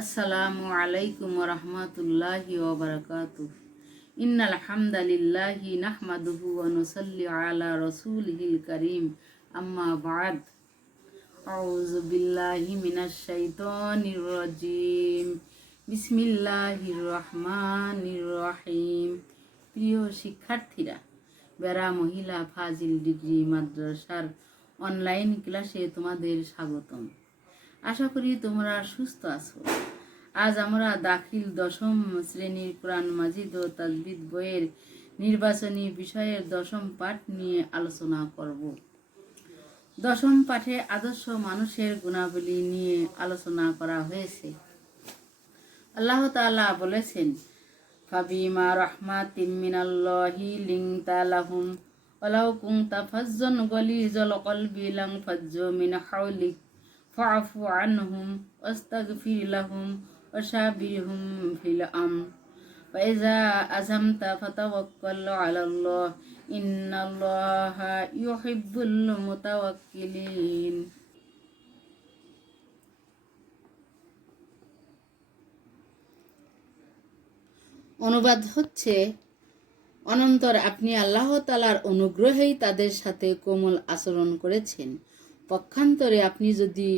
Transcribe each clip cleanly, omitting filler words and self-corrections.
আসসালামু আলাইকুম রহমতুল্লাহি ওয়া বারাকাতুহু। ইন্নাল হামদালিল্লাহি নাহমাদুহু ওয়া নুসাল্লি আলা রাসূলিহিল কারীম, আম্মা বা'দ। আউযু বিল্লাহি মিনাশ শাইতানির রাজীম। বিসমিল্লাহির রহমানির রহিম। প্রিয় শিক্ষার্থীরা, বেড়া মহিলা ফাজিল ডিগ্রি মাদ্রাসার অনলাইন ক্লাসে তোমাদের স্বাগতম। আশা করি তোমরা সুস্থ আছো। আজ আমরা দাখিল দশম শ্রেণীর কোরআন মাজিদ ও তাজবিদ বইয়ের নির্বাচনী বিষয়ের দশম পাঠ নিয়ে আলোচনা করব। দশম পাঠে আদর্শ মানুষের গুণাবলী নিয়ে আলোচনা করা হয়েছে। আল্লাহ তাআলা বলেছেন, ফাবিমা রাহমাতিম মিনাল্লাহি লিনতা লাহুম ওয়ালাউ কুনতা ফাজ্জান গালিজাল কলবি লানফাজ্জু মিন হাওলিক ফা'ফু আনহুম ওয়াস্তাগফির লাহুম ওয়াশাবিরহুম ফিল আমর ওয়াইযা আযামতা ফাতাওয়াক্কাল আলাল্লাহ ইন্নাল্লাহা ইউহিব্বুল মুতাওয়াক্কিলিন। অনুবাদ হচ্ছে, অনন্তর আপনি আল্লাহ তাআলার অনুগ্রহেই তাদের সাথে কোমল আচরণ করেছেন। পক্ষান্তরে আপনি যদি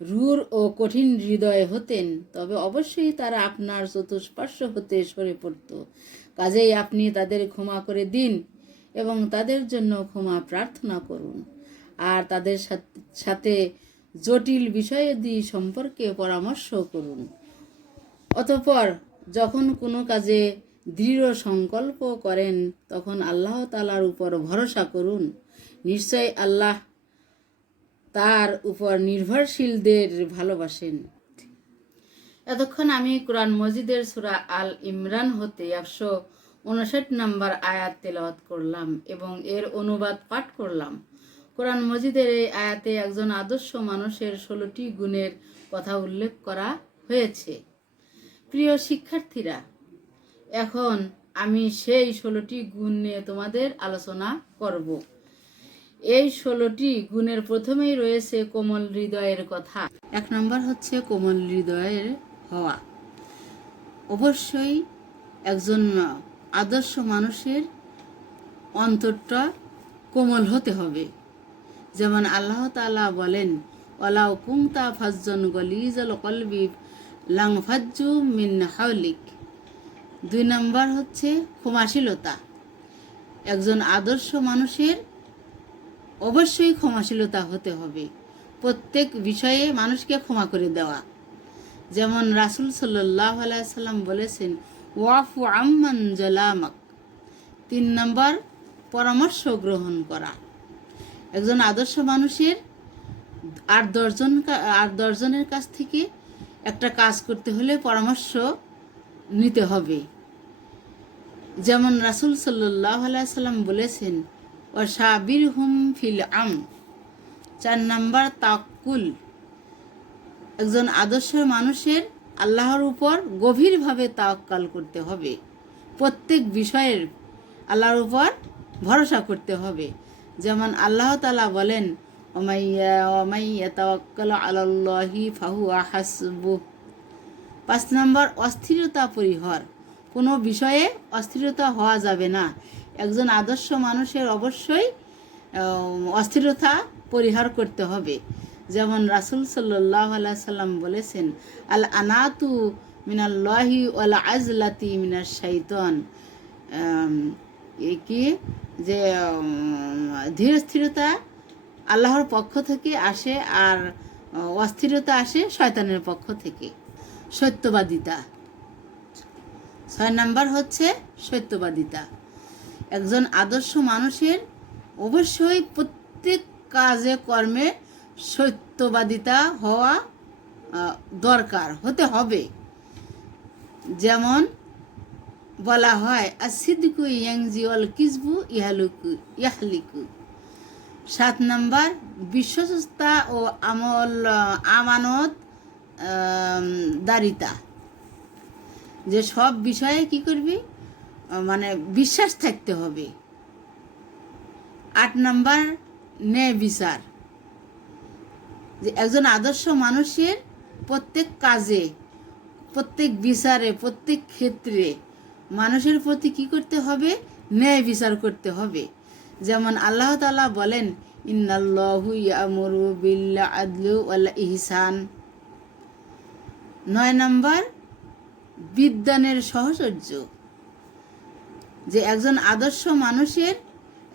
রূঢ় ও কঠিন হৃদয় হতেন তবে অবশ্যই তারা আপনার চতুষ্পার্শ্ব হতে সরে পড়ত। কাজেই আপনি তাদের ক্ষমা করে দিন এবং তাদের জন্য ক্ষমা প্রার্থনা করুন, আর তাদের সাথে জটিল বিষয়াদি সম্পর্কে পরামর্শ করুন। অতঃপর যখন কোনো কাজে দৃঢ় সংকল্প করেন তখন আল্লাহ তাআলার উপর ভরসা করুন। নিশ্চয় আল্লাহ তার উপর নির্ভরশীলদের ভালোবাসেন। এতক্ষণ আমি কোরআন মজিদের সূরা আল ইমরান হতে 159 নম্বর আয়াত তেলাওয়াত করলাম এবং এর অনুবাদ পাঠ করলাম। কোরআন মজিদের এই আয়াতে একজন আদর্শ মানুষের 16টি গুণের কথা উল্লেখ করা হয়েছে। প্রিয় শিক্ষার্থীরা, এখন আমি সেই 16টি গুণ নিয়ে তোমাদের আলোচনা করব। এই 16টি গুণের প্রথমেই রয়েছে কোমল হৃদয়ের কথা। 1 নম্বর হচ্ছে কোমল হৃদয়ের হওয়া। অবশ্যই একজন আদর্শ মানুষের অন্তরটা কোমল হতে হবে। যেমন আল্লাহ তাআলা বলেন, ওয়ালাউ কুনতা ফাজ্জান গালিজাল কলবি লানফাজ্জু মিন হাওলিক। 2 নম্বর হচ্ছে ক্ষমাশীলতা। একজন আদর্শ মানুষের অবশ্যই ক্ষমাশীলতা হতে হবে। প্রত্যেক বিষয়ে মানুষকে ক্ষমা করে দেওয়া। যেমন রাসূল সাল্লাল্লাহু আলাইহি সাল্লাম বলেছেন, ওয়াফু আম্মান জালামাক। 3 নম্বর পরামর্শ গ্রহণ করা। একজন আদর্শ মানুষের আর দশজনের কাছ থেকে একটা কাজ করতে হলে পরামর্শ নিতে হবে। যেমন রাসূল সাল্লাল্লাহু আলাইহি সাল্লাম বলেছেন, ওয়াশাবিরহুম ফিল আমর। 4 নম্বর তাওয়াক্কুল। একজন আদর্শ মানুষের আল্লাহর উপর গভীরভাবে তাওয়াক্কাল করতে হবে। প্রত্যেক বিষয়ের আল্লাহর উপর ভরসা করতে হবে। যেমন আল্লাহ তাআলা বলেন, ওমাইয়া তাওয়াক্কাল আলাল্লাহি ফাহুয়া হাসবুহ। 5 নম্বর অস্থিরতা পরিহার। কোনো বিষয়ে অস্থিরতা হওয়া যাবে না। একজন আদর্শ মানুষের অবশ্যই অস্থিরতা পরিহার করতে হবে। যেমন রাসূল সাল্লাল্লাহু আলাইহি সাল্লাম বলেছেন, আল আনাতু মিনাল্লাহি ওয়াল আজলাতি মিনাশ শাইতান। কি যে ধীর স্থিরতা আল্লাহর পক্ষ থেকে আসে আর অস্থিরতা আসে শয়তানের পক্ষ থেকে। সত্যবাদিতা। 6 নম্বর হচ্ছে সত্যবাদিতা। একজন আদর্শ মানুষের অবশ্যই প্রত্যেক কাজে কর্মে সত্যবাদিতা হওয়া দরকার, হতে হবে। যেমন বলা হয়, আসিদকু ইয়াংজি ওয়াল কিযবু ইয়াহলিকু। 7 নম্বর বিশ্বস্ততা ও আমানত দারিতা। যে সব বিষয়ে কি করবি, মানে বিশ্বাস থাকতে হবে। 8 নম্বর ন্যায় বিচার। যে একজন আদর্শ মানুষের প্রত্যেক কাজে প্রত্যেক বিচারে, প্রত্যেক ক্ষেত্রে মানুষের প্রতি কি করতে হবে? ন্যায় বিচার করতে হবে। যেমন আল্লাহ তাআলা বলেন, ইন্নাল্লাহু ইয়ামুরু বিল আদলি ওয়াল ইহসান। 9 নম্বর, বিদ্যানের সহচর্য। যে একজন আদর্শ মানুষের,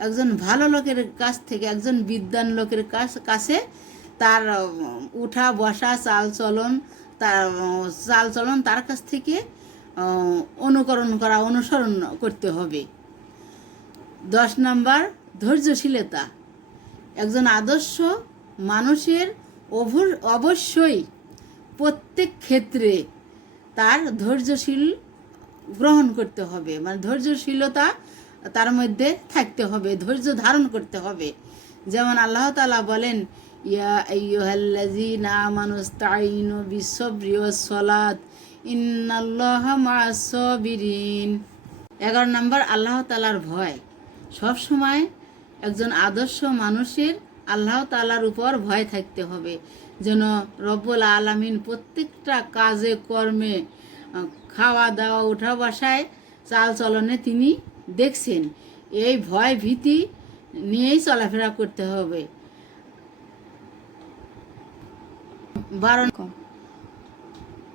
একজন ভালো লোকের কাছ থেকে, একজন বিদ্যান লোকের কাছে তার উঠা বসা চালচলন তার কাছ থেকে অনুকরণ করা, অনুসরণ করতে হবে। 10 নম্বর, ধৈর্যশীলতা। একজন আদর্শ মানুষের অবশ্যই প্রত্যেক ক্ষেত্রে তার ধৈর্যশীল গ্রহণ করতে হবে, মানে ধৈর্যশীলতা তার মধ্যে থাকতে হবে, ধৈর্য ধারণ করতে হবে। যেমন আল্লাহ তাআলা বলেন, ইয়া আইয়ুহাল্লাযীনা আমানুস্তাঈনু বিস-সাবরি ওয়াস-সালাত ইন্নাল্লাহা মা'আস-সাবিরিন। 11 নম্বর, আল্লাহ তাআলার ভয়। সব সময় একজন আদর্শ মানুষের আল্লাহ তাআলার উপর ভয় থাকতে হবে, যেন রব্বুল আলামিন প্রত্যেকটা কাজে কর্মে, খাওয়া দাওয়া, উঠা বসায়, চাল চলনে তিনি দেখছেন। এই ভয় ভীতি নিয়েই চলাফেরা করতে হবে।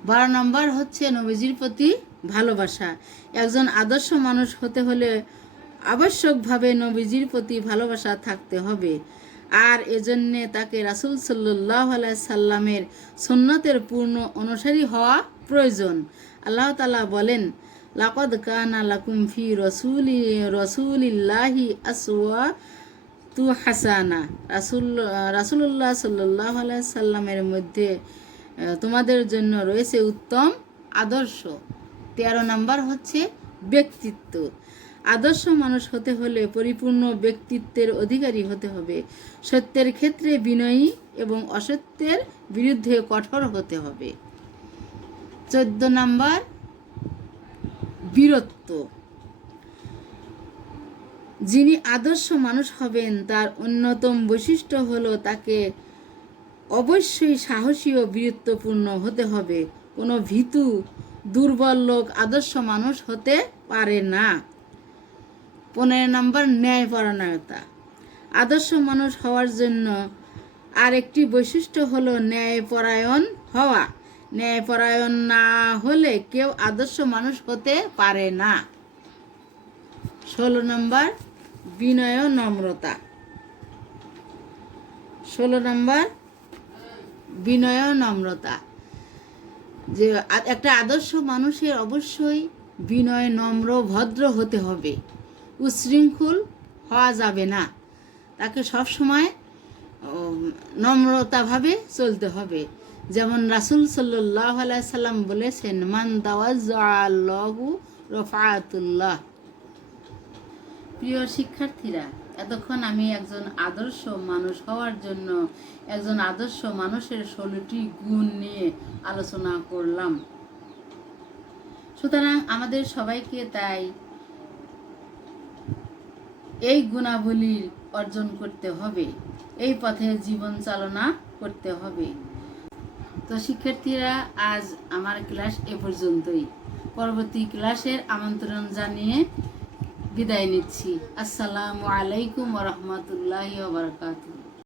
12 নম্বর হচ্ছে নবীজির প্রতি ভালোবাসা। একজন আদর্শ মানুষ হতে হলে আবশ্যকভাবে নবীজির প্রতি ভালোবাসা থাকতে হবে, আর এজন্যে তাকে রাসূল সাল্লাল্লাহু আলাইহি সাল্লামের সুন্নতের পূর্ণ অনুসারী হওয়া প্রয়োজন। আল্লাহ তাআলা বলেন, লাকাদ কানা লাকুম ফি রাসূলিল্লাহি আসওয়াতু হাসানা। রাসূলুল্লাহ সাল্লাল্লাহু আলাইহি সাল্লামের মধ্যে তোমাদের জন্য রয়েছে উত্তম আদর্শ। 13 নম্বর হচ্ছে ব্যক্তিত্ব। আদর্শ মানুষ হতে হলে পরিপূর্ণ ব্যক্তিত্বের অধিকারী হতে হবে। সত্যের ক্ষেত্রে বিনয়ী এবং অসত্যের বিরুদ্ধে কঠোর হতে হবে। 14 নম্বর, বীরত্ব। যিনি আদর্শ মানুষ হবেন তার অন্যতম বৈশিষ্ট্য হলো তাকে অবশ্যই সাহসী ও বীরত্বপূর্ণ হতে হবে। কোনো ভীতু দুর্বল লোক আদর্শ মানুষ হতে পারে না। 15 নম্বর, ন্যায়পরায়ণতা। আদর্শ মানুষ হওয়ার জন্য আরেকটি বৈশিষ্ট্য হলো ন্যায়পরায়ণ হওয়া। ন্যায়পরায়ণ না হলে কেউ আদর্শ মানুষ হতে পারে না। 16 নম্বর, বিনয় ও নম্রতা। 16 নম্বর, বিনয় ও নম্রতা। যে একটা আদর্শ মানুষের অবশ্যই বিনয়, নম্র, ভদ্র হতে হবে, উচ্ছৃঙ্খল হওয়া যাবে না। তাকে সবসময় নম্রতাভাবে চলতে হবে। যেমন রাসূল সাল্লাল্লাহু আলাইহি সাল্লাম বলেছেন, মান তাওয়াজ্জা আল্লাহু রাফাতুল্লাহ। প্রিয় শিক্ষার্থীরা, এতক্ষণ আমি একজন আদর্শ মানুষ হওয়ার জন্য একজন আদর্শ মানুষের 16টি গুণ নিয়ে আলোচনা করলাম। সুতরাং আমাদের সবাইকে তাই এই গুণাবলী অর্জন করতে হবে, এই পথে জীবন চালনা করতে হবে। তো শিক্ষার্থীরা, আজ আমার ক্লাস এ পর্যন্তই। পরবর্তী ক্লাসের আমন্ত্রণ জানিয়ে বিদায় নিচ্ছি। আসসালামু আলাইকুম ওয়া রাহমাতুল্লাহি ওয়া বারাকাতুহু।